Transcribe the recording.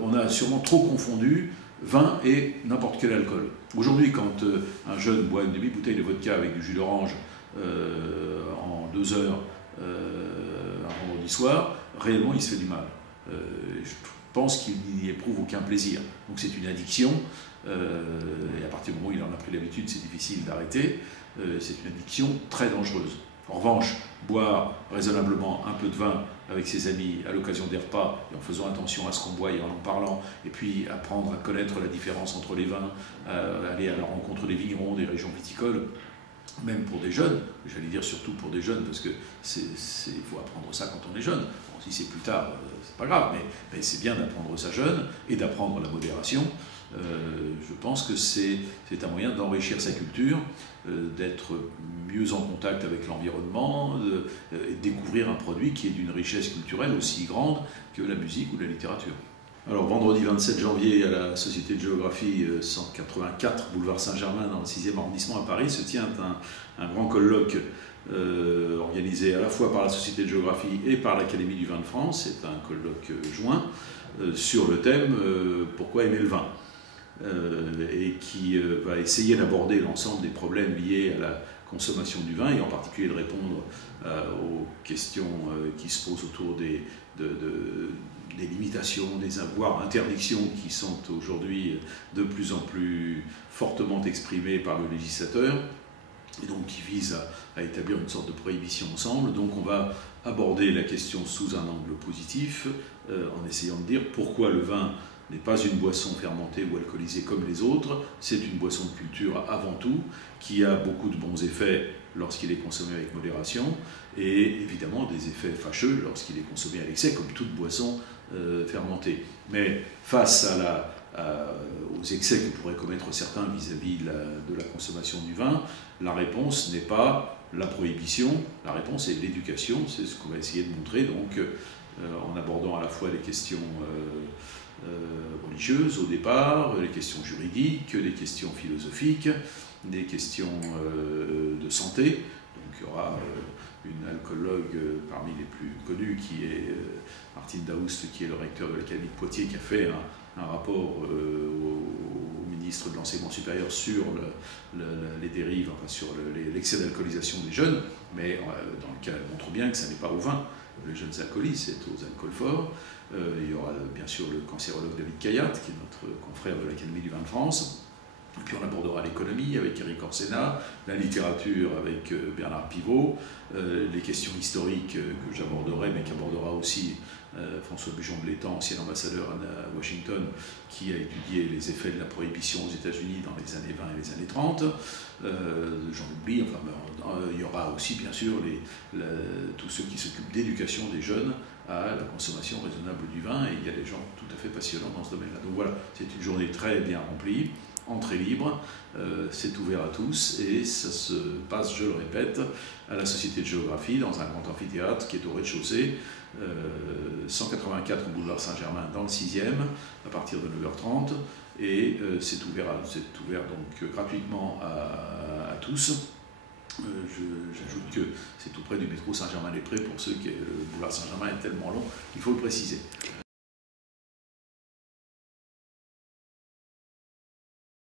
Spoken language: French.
on a sûrement trop confondu vin et n'importe quel alcool. Aujourd'hui, quand un jeune boit une demi-bouteille de vodka avec du jus d'orange en 2 heures un vendredi soir, réellement il se fait du mal. Je pense qu'il n'y éprouve aucun plaisir. Donc c'est une addiction, et à partir du moment où il en a pris l'habitude, c'est difficile d'arrêter. C'est une addiction très dangereuse. En revanche, boire raisonnablement un peu de vin avec ses amis à l'occasion des repas, et en faisant attention à ce qu'on boit et en parlant, et puis apprendre à connaître la différence entre les vins, aller à la rencontre des vignerons, des régions viticoles, même pour des jeunes, j'allais dire surtout pour des jeunes, parce que il faut apprendre ça quand on est jeune. Bon, si c'est plus tard, c'est pas grave, mais c'est bien d'apprendre ça jeune et d'apprendre la modération. Je pense que c'est un moyen d'enrichir sa culture, d'être mieux en contact avec l'environnement, et de découvrir un produit qui est d'une richesse culturelle aussi grande que la musique ou la littérature. Alors, vendredi 27 janvier, à la Société de Géographie 184, boulevard Saint-Germain, dans le 6e arrondissement à Paris, se tient un grand colloque organisé à la fois par la Société de Géographie et par l'Académie du vin de France. C'est un colloque joint sur le thème « Pourquoi aimer le vin ?» et qui va essayer d'aborder l'ensemble des problèmes liés à la consommation du vin et en particulier de répondre aux questions qui se posent autour des limitations, voire interdictions qui sont aujourd'hui de plus en plus fortement exprimées par le législateur et donc qui visent à établir une sorte de prohibition ensemble. Donc on va aborder la question sous un angle positif en essayant de dire pourquoi le vin n'est pas une boisson fermentée ou alcoolisée comme les autres, c'est une boisson de culture avant tout, qui a beaucoup de bons effets lorsqu'il est consommé avec modération, et évidemment des effets fâcheux lorsqu'il est consommé à l'excès, comme toute boisson fermentée. Mais face aux excès que pourraient commettre certains vis-à-vis de la consommation du vin, la réponse n'est pas la prohibition, la réponse est l'éducation, c'est ce qu'on va essayer de montrer, donc en abordant à la fois les questions religieuses au départ, les questions juridiques, les questions philosophiques, des questions de santé. Donc il y aura une alcoologue parmi les plus connues qui est Martine Daoust, qui est le recteur de l'Académie de Poitiers, qui a fait un rapport au ministre de l'Enseignement supérieur sur les dérives, enfin sur l'excès d'alcoolisation des jeunes, mais dans lequel elle montre bien que ça n'est pas au vin. Les jeunes alcoolisent, c'est aux alcools forts. Il y aura bien sûr le cancérologue David Kayat, qui est notre confrère de l'Académie du vin de France. Et puis on abordera l'économie avec Eric Orsena, la littérature avec Bernard Pivot, les questions historiques que j'aborderai, mais qu'abordera aussi François Bujon de l'Étang, ancien ambassadeur à Washington, qui a étudié les effets de la prohibition aux États-Unis dans les années 20 et les années 30. J'en oublie, enfin, il y aura aussi bien sûr tous ceux qui s'occupent d'éducation des jeunes à la consommation raisonnable du vin, et il y a des gens tout à fait passionnants dans ce domaine-là. Donc voilà, c'est une journée très bien remplie, entrée libre, c'est ouvert à tous, et ça se passe, je le répète, à la Société de Géographie, dans un grand amphithéâtre qui est au rez-de-chaussée, 184 boulevard Saint-Germain, dans le 6e, à partir de 9h30, et c'est ouvert donc gratuitement à tous. J'ajoute que c'est tout près du métro Saint-Germain-les-Prés, pour ceux qui le boulevard Saint-Germain est tellement long qu'il faut le préciser.